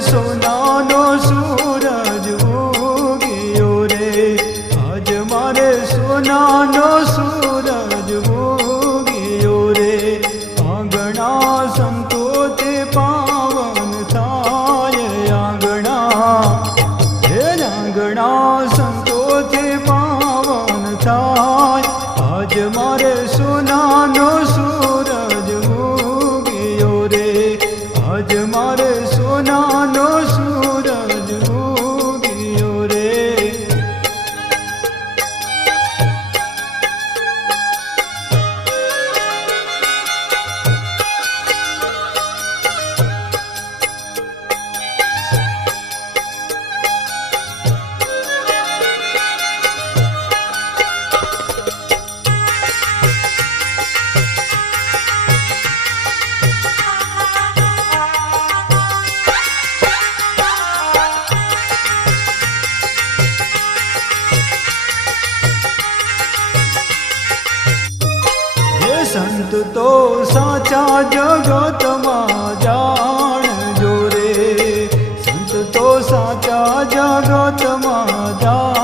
સોનાનો સૂરજ ઉગ્યો રે, આજ મારે સોનાનો સૂરજ ઉગ્યો રે. આંગણા સંતોતે પાવન થાય, આંગણા સંતોતે પાવન થાય. આજ મારે સોનાનો સૂરજ ઉગ્યો રે, આજ મારે સોનાનો સૂરજ ઉગ્યો રે. સંત તો સાચા જગતમાં જાણજો રે, સંત તો સાચા જગતમાં જાણ.